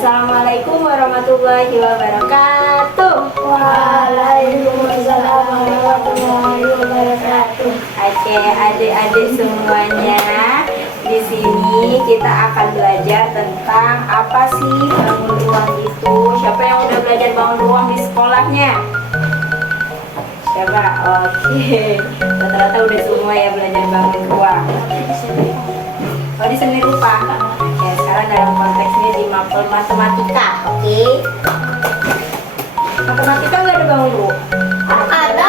Assalamualaikum warahmatullahi wabarakatuh. Waalaikumsalam warahmatullahi wabarakatuh. Oke, adik-adik semuanya, di sini kita akan belajar tentang apa sih bangun ruang itu. Siapa yang udah belajar bangun ruang di sekolahnya? Siapa? Oke, rata-rata udah semua ya belajar bangun ruang. Oh, di seni rupa. Ya, sekarang dalam konteksnya di mapel matematika, oke? Matematika nggak ada bangun ruang? Ada.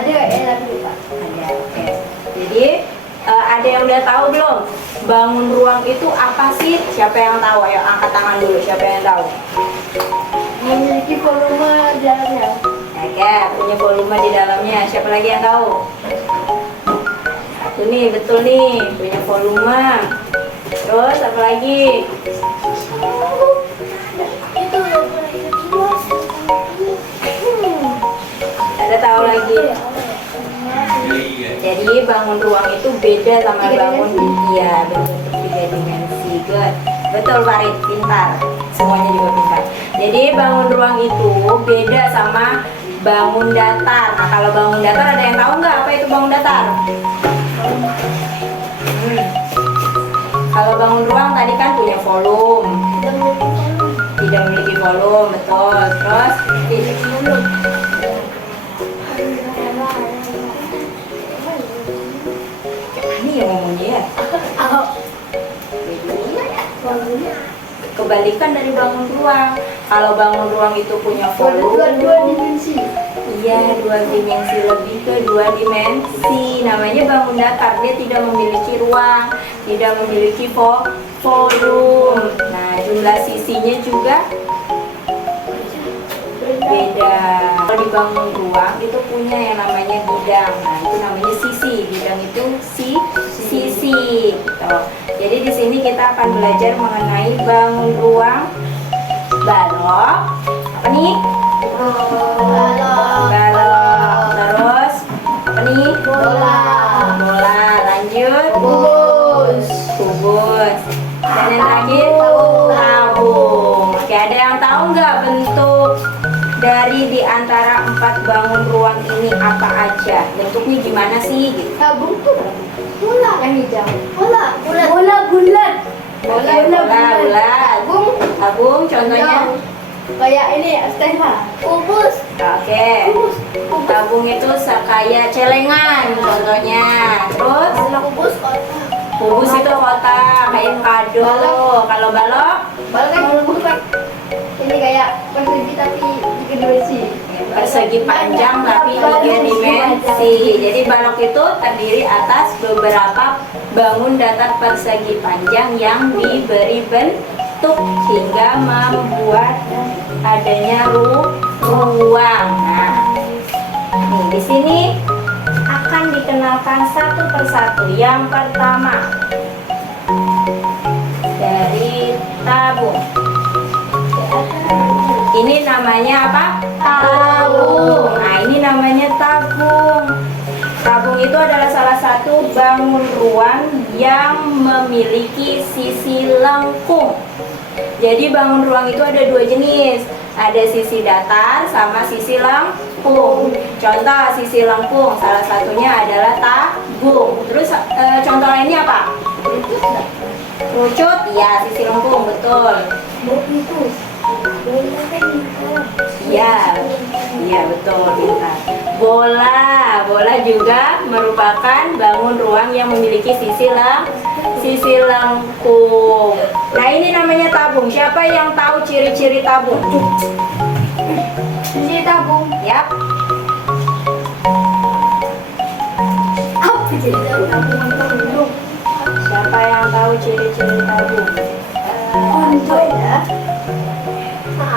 Enak lupa. Ada, oke. Jadi ada yang udah tahu belum? Bangun ruang itu apa sih? Siapa yang tahu? Ayo angkat tangan dulu. Siapa yang tahu? Memiliki volume dalamnya. Oke, punya volume di dalamnya. Siapa lagi yang tahu? Satu nih, betul nih, punya volume. Terus apa lagi? Ada tahu lagi? Jadi bangun ruang itu beda sama bangun ya berbentuk 3 dimensi. Good. Betul Farid, pintar. Semuanya juga pintar. Jadi bangun ruang itu beda sama bangun datar. Nah, kalau bangun datar ada yang tahu nggak apa itu bangun datar? Kalau bangun ruang tadi kan punya volume. Tidak memiliki volume, betul. Terus ini yang ngomongnya ya. Kebalikan dari bangun ruang. Kalau bangun ruang itu punya volume. Dua dimensi. Iya, 2 dimensi, lebih ke 2 dimensi. Namanya bangun datar. Dia tidak memiliki ruang, tidak memiliki volume. Nah, jumlah sisinya juga beda. Kalau di bangun ruang itu punya yang namanya bidang. Nah, itu namanya sisi. Bidang itu sisi. Gitu. Jadi di sini kita akan belajar mengenai bangun ruang, balok, apa nih? Balok. Terus apa nih? Bola. Lanjut. Kubus. Dan yang terakhir tabung. Oke, ada yang tahu nggak bentuk dari di antara 4 bangun ruang ini apa aja? Bentuknya gimana sih? Gitu. Tabung tuh bola yang hijau. Bola bulat. Oke, bola. Tabung contohnya. Kayak ini stema. Kubus. Oke. Tabung itu kayak celengan contohnya. Terus Kalau kubus kotak. kubus itu kotak kayak kado. Kalau balok Balok kan bukan. Ini kayak persegi tapi 3 dimensi. persegi panjang tapi 3 dimensi. Jadi balok itu terdiri atas beberapa bangun datar persegi panjang yang diberi bentuk hingga membuat adanya ruang. Nah, nih di sini akan dikenalkan satu persatu. Yang pertama dari tabung. Ini namanya apa? Tabung. Nah, ini namanya tabung. Tabung itu adalah salah satu bangun ruang yang memiliki sisi lengkung. Jadi bangun ruang itu ada 2 jenis. Ada sisi datar sama sisi lengkung. Contoh sisi lengkung, salah satunya adalah tabung. Terus contoh lainnya apa? Kerucut, ya sisi lengkung, betul. Iya betul, pintar. Bola juga merupakan bangun ruang yang memiliki sisi lengkung. Nah, ini namanya tabung. Siapa yang tahu ciri-ciri tabung? Ini tabung. Yap. Siapa yang tahu ciri-ciri tabung? Lonjong ya.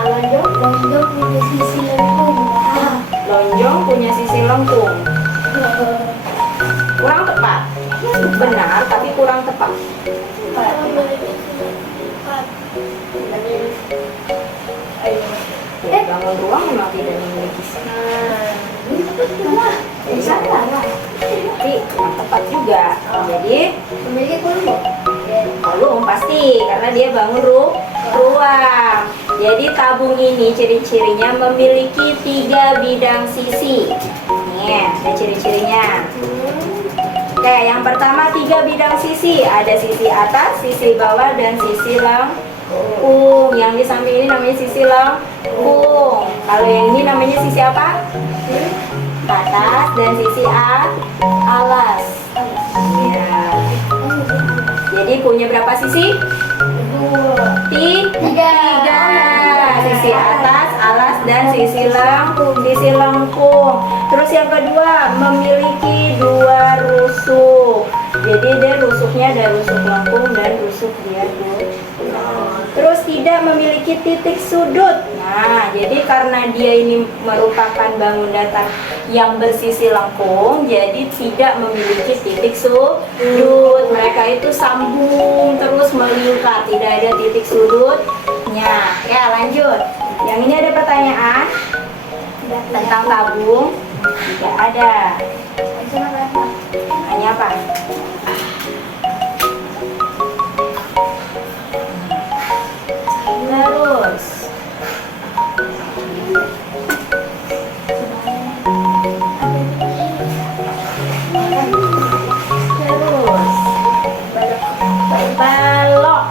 Lonjong punya sisi lengkung. Lonjong punya sisi lengkung. Kurang tepat. Benar, tapi kurang tepat. Bangun ruang memang tidak memiliki tapi kurang tepat juga. Jadi Memiliki volume. Kolom pasti, karena dia bangun ruang. Jadi tabung ini ciri-cirinya memiliki 3 bidang sisi. Nih, ada ciri-cirinya. Oke, yang pertama 3 bidang sisi. Ada sisi atas, sisi bawah, dan sisi lengkung. Yang di samping ini namanya sisi lengkung. Kalau yang ini namanya sisi apa? Atas, dan sisi alas. Ya. Jadi punya berapa sisi? Tiga. Sisi atas, alas, dan sisi lengkung. Terus yang kedua, memiliki 2 rusuk. Jadi dia rusuknya ada rusuk lengkung dan rusuk diagonal. Terus tidak memiliki titik sudut. Nah, jadi karena dia ini merupakan bangun datar yang bersisi lengkung, jadi tidak memiliki titik sudut. Mereka itu sambung terus melingkar, tidak ada titik sudutnya. Ya, lanjut. Yang ini ada pertanyaan tentang tabung? Tidak ada. Hanya apa? Terus balok.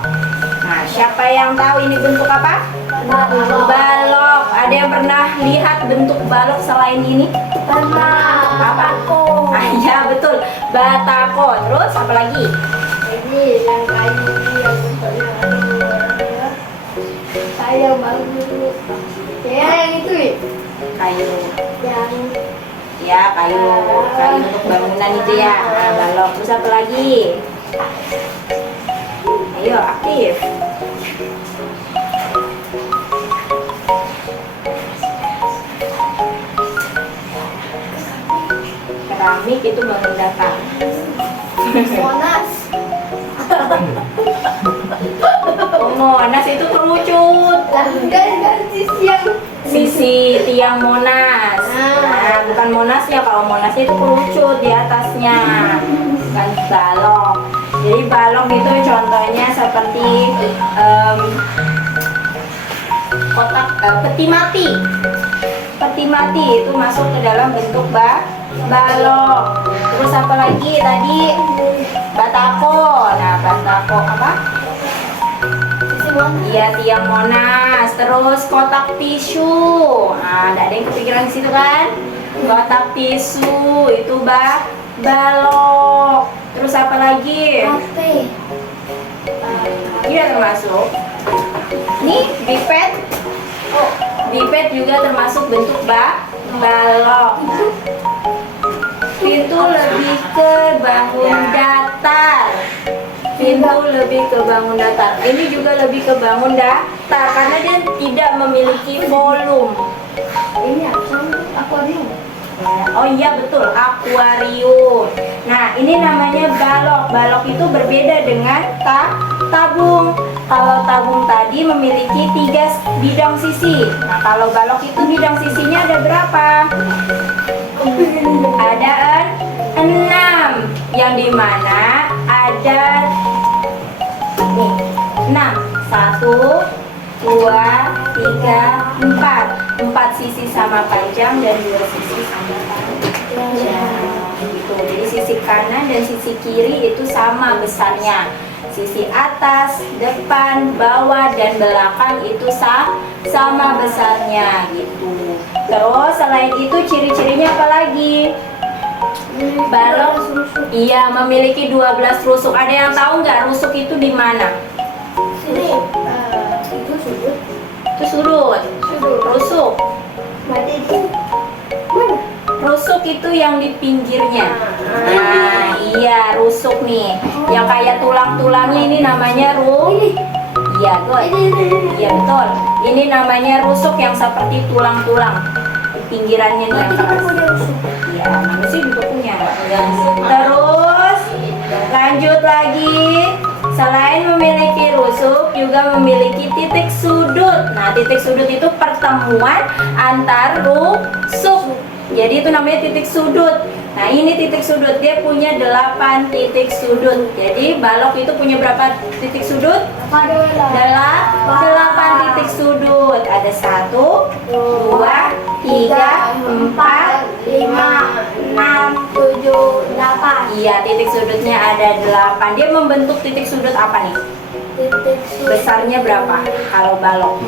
Nah, siapa yang tahu ini bentuk apa? Balok. Ada yang pernah lihat bentuk balok selain ini? Apa? Ya betul, batako. Terus apa lagi? Ini yang kayu yang bentuknya kayu bagus. Ya yang itu Kayu. yang Ya, kayu untuk bangunan itu ya. Nah, balok. Terus apa lagi? Ayo, aktif. Keramik itu bangun datar. Monas. Oh, Monas itu kerucut. Lah kan sisi yang Sisi tiang Monas. Nah, bukan Monasnya. Kalau Monasnya itu kerucut di atasnya, bukan balok. Jadi balok itu contohnya seperti kotak peti mati. Peti mati itu masuk ke dalam bentuk balok. Terus apa lagi tadi? Batako. Nah, batako apa? Iya, tiang Monas. Terus kotak tisu. Nah, ada yang kepikiran di situ kan? Kotak tisu itu balok. Terus apa lagi? kafe. Tidak termasuk. Nih, pipet. Oh, pipet juga termasuk bentuk balok. Pintu lebih ke bangun datar. Pintu lebih ke bangun datar. Ini juga lebih ke bangun datar karena dia tidak memiliki volume. Ini akuarium. Oh iya betul, akuarium. Nah, ini namanya balok. Balok itu berbeda dengan tabung. Kalau tabung tadi memiliki 3 bidang sisi. Nah, kalau balok itu bidang sisinya ada berapa? Ada 6. Yang dimana ada nih 6. 1, 2, 3, 4. 4 sisi sama panjang dan 2 sisi sama panjang. Gitu. Jadi sisi kanan dan sisi kiri itu sama besarnya. Sisi atas, depan, bawah, dan belakang itu sama besarnya gitu. Terus selain itu ciri-cirinya apa lagi? Balok iya memiliki 12 rusuk. Ada yang tahu nggak rusuk itu di mana? Sini. Itu sudut. Itu sudut. Rusuk. Berarti itu mana? Rusuk itu yang di pinggirnya. Nah, iya rusuk nih. Yang kayak tulang-tulangnya ini namanya Iya, good. Iya betul. Ini namanya rusuk yang seperti tulang-tulang di pinggirannya nih yang keras. Iya, manusia juga punya. Terus lanjut lagi. Selain memiliki rusuk, juga memiliki titik sudut. Nah, titik sudut itu pertemuan antar rusuk. Jadi itu namanya titik sudut. Nah, ini titik sudut. Dia punya 8 titik sudut. Jadi balok itu punya berapa titik sudut? Adalah 8 titik sudut. Ada 1, 2, 3, 4, 5, 6, 7, 8. Iya, titik sudutnya ada 8. Dia membentuk titik sudut apa nih? Titik sudut Besarnya berapa kalau balok?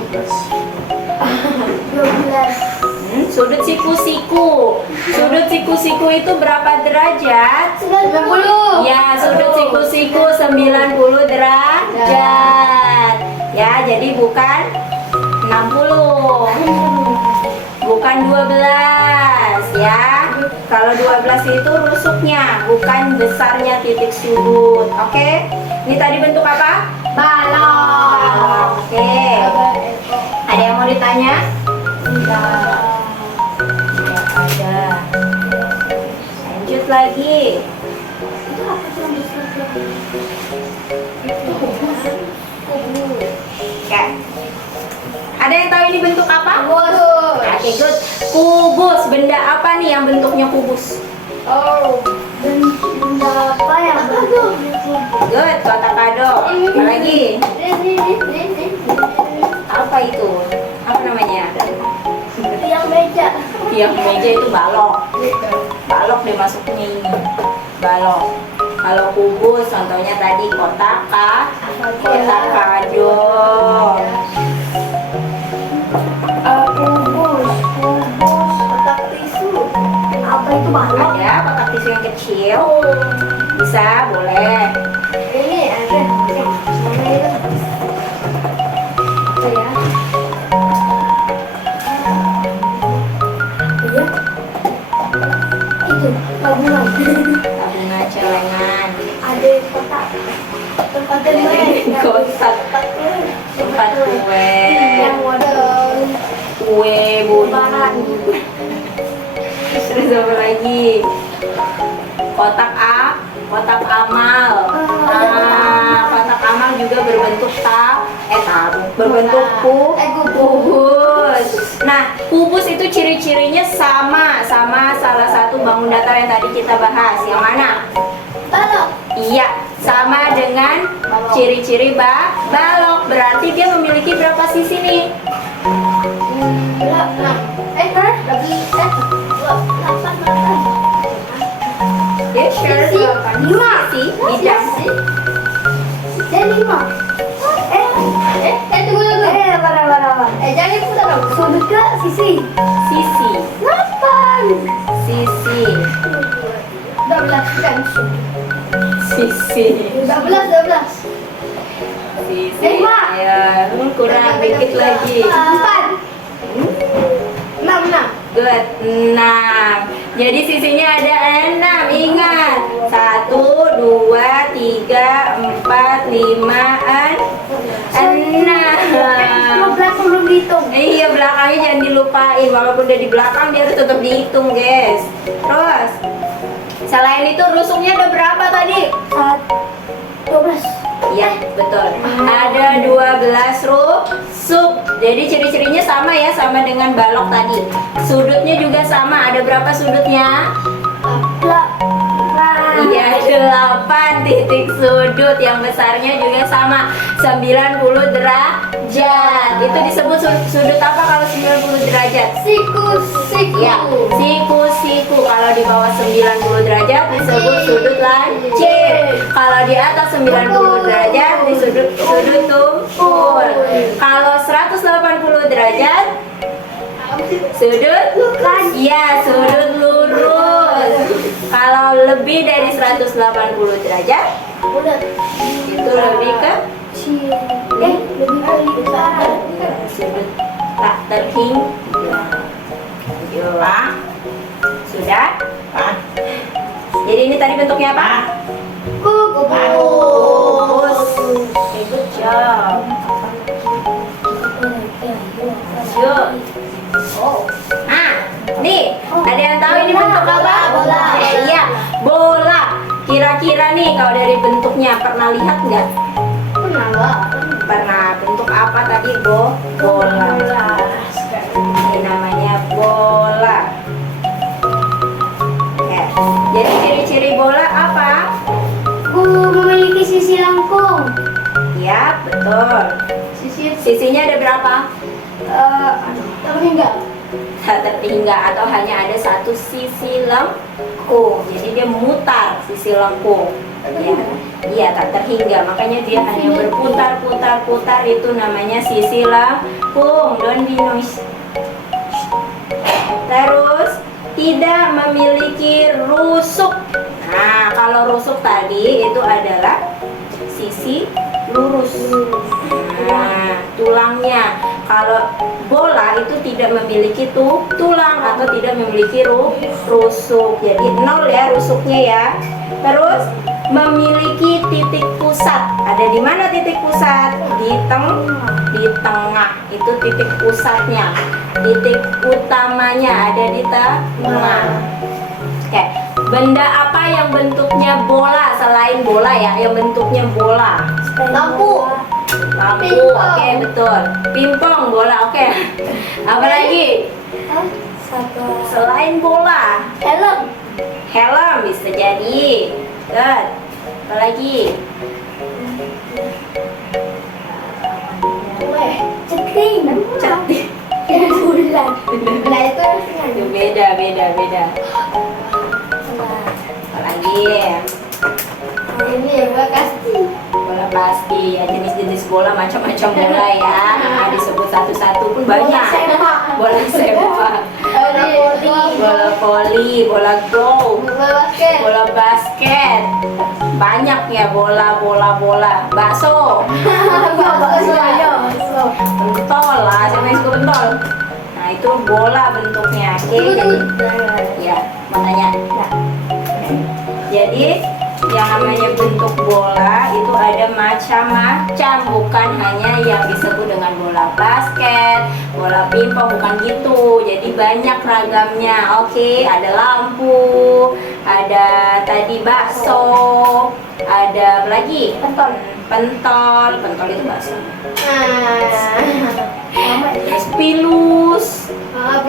12. Sudut siku-siku. Sudut siku-siku itu berapa derajat? 90. Ya, sudut siku-siku 90 derajat. Ya, jadi bukan 60. Bukan 12 ya. Kalau 12 itu rusuknya, bukan besarnya titik sudut. Oke? Ini tadi bentuk apa? Balok. Oke. Ada yang mau ditanya? Enggak. Tidak ada. Lanjut lagi. Itu apa sih yang besar? Oke. Ada yang tahu ini bentuk apa? Kubus. Oke, good. Kubus. Benda apa nih yang bentuknya kubus? Oh, benda apa ya? Good. Kotak kado. Apa lagi? Apa itu? Apa namanya? Tiang meja. Tiang meja itu balok. Balok dimasukin ini. Balok. Kalau kubus contohnya tadi kotak kado. Kubus. Kotak tisu. Apa itu balok? Ada kotak tisu yang kecil. Bisa, boleh. Ini ada. Mana itu? Apa ya? Iya. Itu tabungan. Tabungan celengan. Ada kotak. Tempat main. Kotak. Tempat kue. Yang model Kue Lebaran. bunyi. Terus apa lagi? Kotak amal. Kotak amal juga berbentuk berbentuk kubus. Nah, kubus itu ciri-cirinya sama salah satu bangun datar yang tadi kita bahas. Yang mana? balok. Iya, sama dengan ciri-ciri balok. Berarti dia memiliki berapa sisi nih? Dia sure Sisi? 8 Lima. sisi. Tidak. Dan 5. Tunggu. Bara. Jangan putar dong. Sudut ke sisi. Sisi. 8. Sisi. 12 kan. Sisi. 12. Sisi. Lima. Ya, kurang dikit lagi. 4. 6. Good, 6. Jadi sisinya ada 6. Ingat. 1, 2, 3, 4, 5, 6. Belakang belum dihitung. Iya, belakangnya jangan dilupain. Walaupun udah di belakang, dia harus tetap dihitung, guys. Terus, selain itu rusuknya ada berapa tadi? 12. Iya, betul. Ada 12 rusuk. Jadi ciri-cirinya sama ya, sama dengan balok tadi. Sudutnya juga sama. Ada berapa sudutnya? Iya, 8 titik sudut. Yang besarnya juga sama, 90 derajat. Itu disebut sudut apa kalau 90 derajat? Siku. Ya, siku. Kalau di bawah 90 derajat disebut sudut lancip. Kalau di atas 90 derajat disebut sudut tumpul. Kalau 180 derajat sudut sudut lurus. Kalau lebih dari 180 derajat itu lebih ke Lebih ke lingkaran. sudut tak terhingga. Sudah? Jadi ini tadi bentuknya apa? Kubus. Okay, good job. Lanjut. Nah, nih, ada yang tahu ini bentuk apa? Bola. Iya, bola. Kira-kira nih kalau dari bentuknya pernah lihat nggak? Pernah. Bentuk apa tadi, bola. Ini namanya bola. Oke. betul. Sisinya ada berapa? Terhingga. Terhingga atau hanya ada satu sisi lengkung. Jadi dia memutar sisi lengkung. Ya. Iya, tak terhingga. Makanya dia hanya berputar-putar-putar, itu namanya sisi lengkung. Don't be noise. Terus tidak memiliki rusuk. Nah, kalau rusuk tadi itu adalah sisi lurus. Nah, tulangnya. Kalau bola itu tidak memiliki tulang atau tidak memiliki rusuk. Jadi 0 ya rusuknya ya. Terus memiliki titik pusat. Ada di mana titik pusat? Di tengah. Itu titik pusatnya. Titik utamanya ada di tengah. Oke. Benda apa yang bentuknya bola selain bola ya? Yang bentuknya bola. Lampu. Oke, betul. Pimpong, bola, oke. Apa lagi? Selain bola, helm bisa jadi. Good. Apa lagi? Ceting. Bulan. Bulan itu Beda. Apa lagi? ini bola kasti. Bola pasti ya, jenis-jenis bola macam-macam bola ya. Nah, disebut satu-satu pun banyak. Bola sepak, bola voli, bola golf, bola basket. Banyak ya bola. Bakso. Pentol lah, siapa yang suka pentol? Nah, itu bola bentuknya. Oke, ya, mau tanya. Jadi yang namanya bentuk bola itu ada macam-macam, bukan hanya yang disebut dengan bola basket, bola pimpong, bukan gitu. Jadi banyak ragamnya. Oke, ada lampu, ada tadi bakso, ada apa lagi? Pentol itu bakso. Terus pilus. Nah,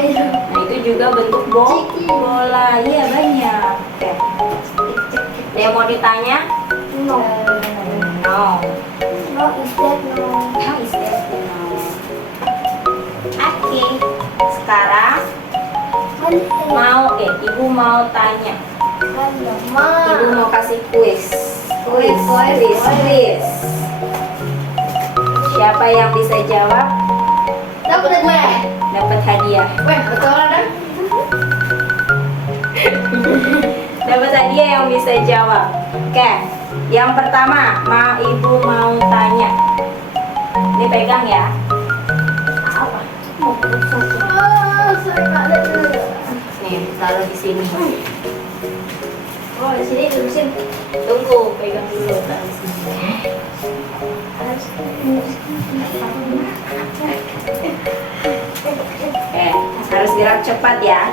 itu juga bentuk bola. Iya, banyak. Oke. Ada yang mau ditanya? No. No. No is that no. How is that? No. Oke. Sekarang ibu mau tanya. Ibu mau kasih kuis. Kuis. Siapa yang bisa jawab dapat hadiah. Betul ada. Dapat hadiah yang bisa jawab. Oke. Yang pertama, ibu mau tanya. Ini pegang ya. Apa? Saya nggak ada dulu. Nih, taruh di sini. Oh, di sini terusin. Tunggu, pegang dulu, taruh di sini. Harus gerak cepat ya.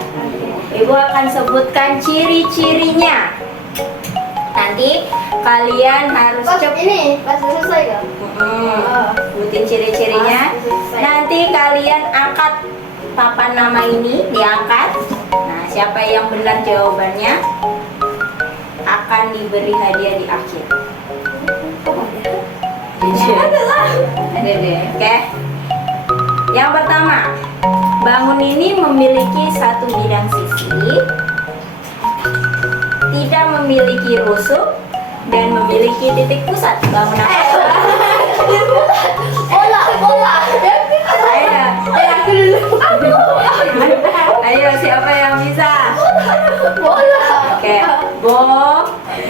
Ibu akan sebutkan ciri-cirinya. Nanti kalian harus cepat. Ini pas selesai kan? Sebutin ciri-cirinya. Nanti kalian angkat papan nama ini, diangkat. Nah, siapa yang benar jawabannya akan diberi hadiah di akhir. Ada deh, oke. Yang pertama, bangun ini memiliki satu bidang sisi, tidak memiliki rusuk, dan memiliki titik pusat. Bangun apa? Bola. Ayo, siapa yang bisa? Bola. Oke,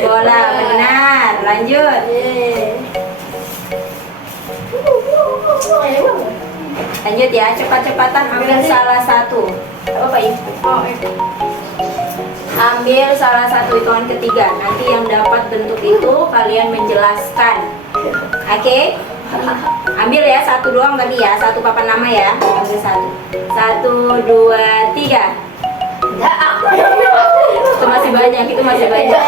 bola benar. Lanjut. Lanjut ya, cepat-cepatan ambil salah satu. Apa Pak Ibu? Ambil salah satu hitungan ketiga. Nanti yang dapat bentuk itu kalian menjelaskan. Oke? Ambil ya, satu doang tadi ya, satu papan nama ya. Ambil satu. 1, 2, 3. Itu masih banyak.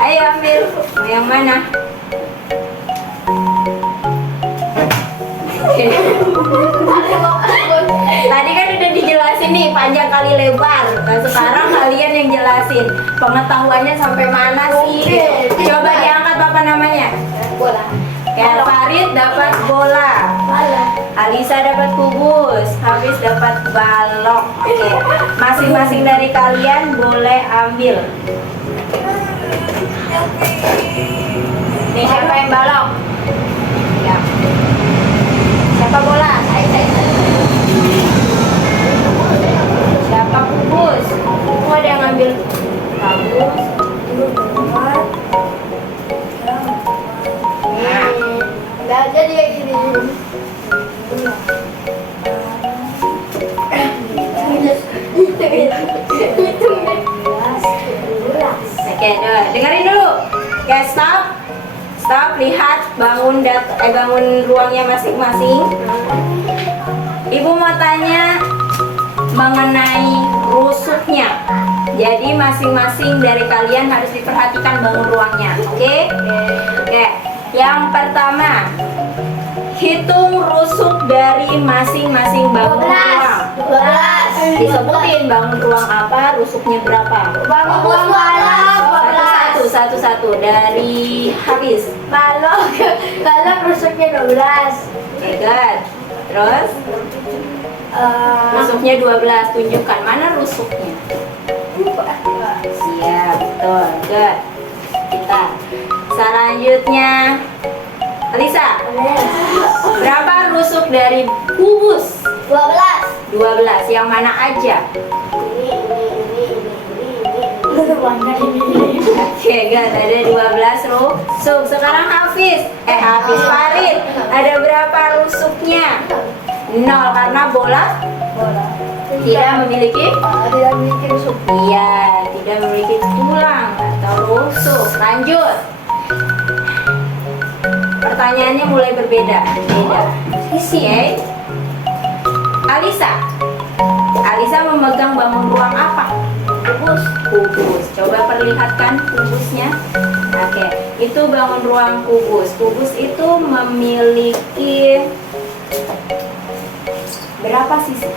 Ayo ambil. Mau yang mana? Tadi kan udah dijelasin nih panjang kali lebar. Nah, sekarang kalian yang jelasin pengetahuannya sampai mana sih? Coba diangkat papan namanya. bola. Ya, Farid dapat bola. Bola. Alisa dapat kubus, Hafiz dapat balok. Oke, masing-masing dari kalian boleh ambil. Nih, siapa yang balok? Ya. Siapa bola? Saya. Siapa kubus? Oh, ada yang ngambil kubus. Nah, Nggak jadi kayak gini. oke, dengerin dulu. Oke, stop, lihat, bangun ruangnya masing-masing. Ibu mau tanya mengenai rusuknya. Jadi masing-masing dari kalian harus diperhatikan bangun ruangnya. Oke? Oke. Yang pertama, hitung rusuk dari masing-masing bangun ruang. 12. Disebutin bangun ruang apa, rusuknya berapa. Bangun ruang balok. Satu-satu dari Hafiz. Balok rusuknya 12. Oke, good. Terus rusuknya 12. Tunjukkan mana rusuknya. Siap, betul. Good. Kita selanjutnya Alisa. Berapa rusuk dari kubus? 12. 12. Yang mana aja? Oke, good. Ada 12 rusuk. Sekarang Hafiz Farid. Ada berapa rusuknya? 0 karena bola tidak memiliki rusuk. iya, tidak memiliki tulang atau rusuk. Lanjut. Pertanyaannya mulai berbeda. Oke. Alisa memegang bangun ruang apa? Kubus. Coba perlihatkan kubusnya. Oke, itu bangun ruang kubus. Kubus itu memiliki berapa sisi?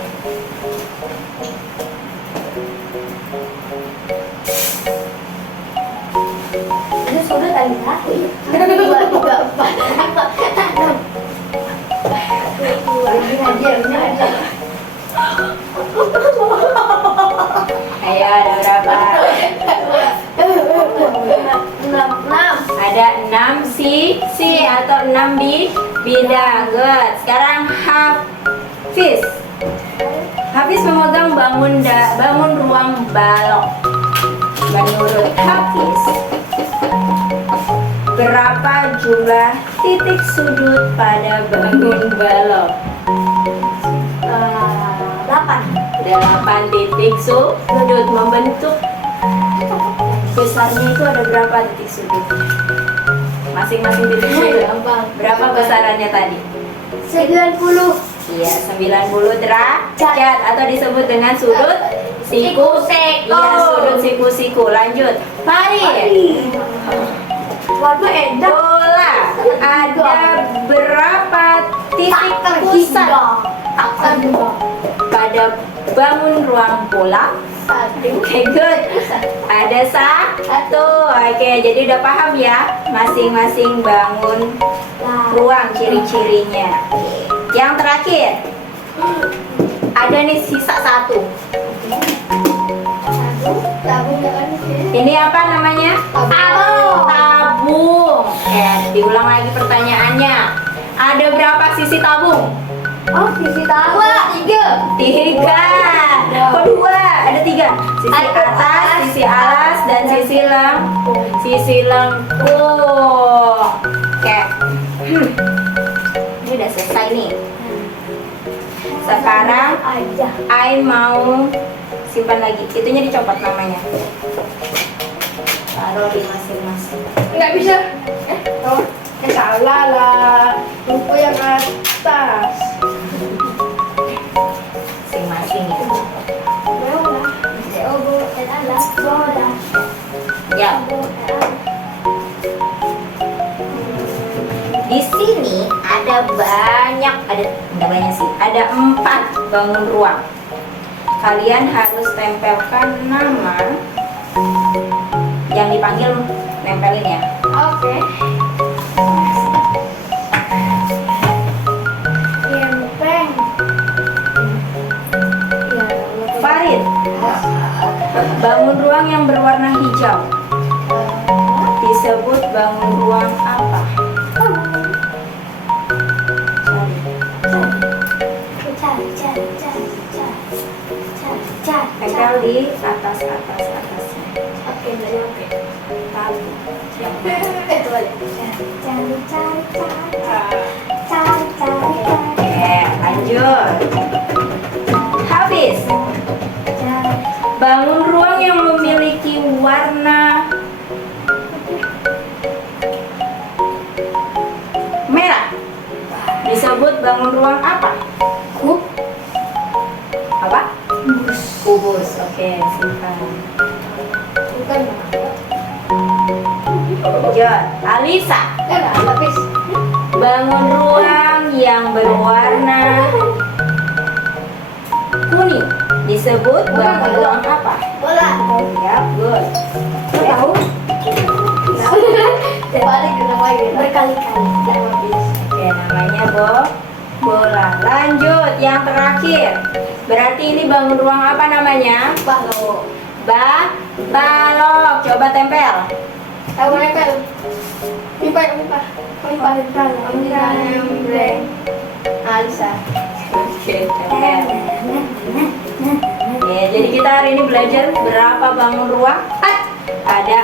Itu sudut Alisa. 2, 3, 4. Ayo, ada berapa? 6. Ada 6 sisi atau 6 bidang. Good. Sekarang Hafiz memegang bangun ruang balok. Menurut Hafiz, berapa jumlah titik sudut pada bangun balok? 8 titik sudut. Membentuk besarnya itu ada berapa titik sudut? Masing-masing titik sudut berapa besarannya tadi? 90. Iya, 90 derajat atau disebut dengan sudut siku. Iya, sudut siku-siku. Lanjut, Farid. Warna enak. Bola ada berapa titik pusat pada bangun ruang bola? Oke, good. Ada 1. Oke, jadi udah paham ya masing-masing bangun ruang ciri-cirinya. Yang terakhir, ada nih sisa 1. Ini apa namanya? Tabung. Diulang lagi pertanyaannya. Ada berapa sisi tabung? Sisi tahu. 3. Kok 2? Ada 3. Sisi atas, sisi alas, dan sisi lengkung. Oke. Ini udah selesai nih. Sekarang Ain mau simpan lagi. Itunya dicopot namanya. Taruh di masing-masing. Nggak bisa. Salah lah. Buku yang atas. Masing-masing ya. Ya. Di sini ada nggak banyak sih. Ada 4 bangun ruang. Kalian harus tempelkan nama yang dipanggil, nempelin ya. Oke. di atasnya. Oke, nggak nyampe. Tabung. Itu aja. Oke, lanjut. Habis. Bangun ruang yang memiliki warna merah disebut bangun ruang apa? Apa? Kubus. Oke, simpan. Bukan. Lanjut. Alisa. Habis. Bangun ruang yang berwarna kuning disebut bangun ruang apa? Bola. Ya, good. Tahu? Balik ke namanya berkali-kali. Jangan habis. Oke, namanya bola. Lanjut, yang terakhir. Berarti ini bangun ruang apa namanya? Balok. Balok. Coba tempel. Tahu nempel. Pipa. Alisa. Oke, tempel. Oke, jadi kita hari ini belajar berapa bangun ruang? Ada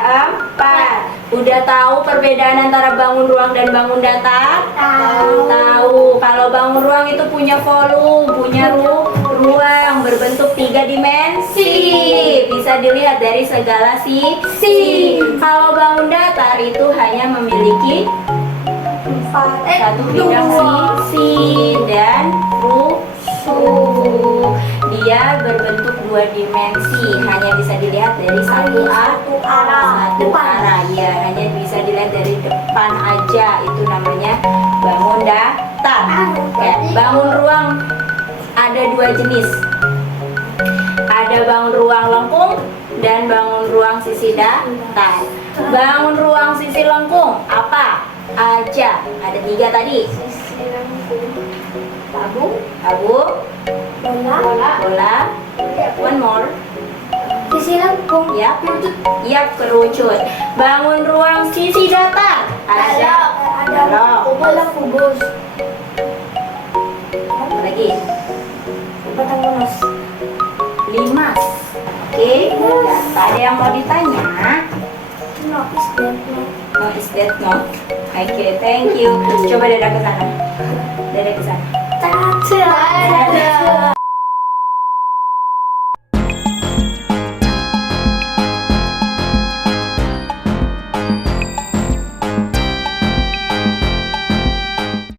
4. Udah tahu perbedaan antara bangun ruang dan bangun datar? Tahu. Kalau bangun ruang itu punya volume, punya ruang berbentuk 3 dimensi. Bisa dilihat dari segala sisi. Kalau bangun datar itu hanya memiliki 1 bidang sisi dan rusuh. Dia berbentuk 2 dimensi, hanya bisa dilihat dari satu arah. Ya, hanya bisa dilihat dari depan aja. Itu namanya bangun datar. Ya, bangun ruang ada 2 jenis. Ada bangun ruang lengkung dan bangun ruang sisi datar. Bangun ruang sisi lengkung apa aja? Ada 3 tadi. Tabung, bola, one more. Sisi lengkung. Yap, kerucut. Bangun ruang sisi datar ada Bola kubus. apa lagi? Batang monos. 5. Oke, ada yang mau ditanya? No, is that no? Oke, thank you. Coba dada ke sana. Dada ke sana. Dadah.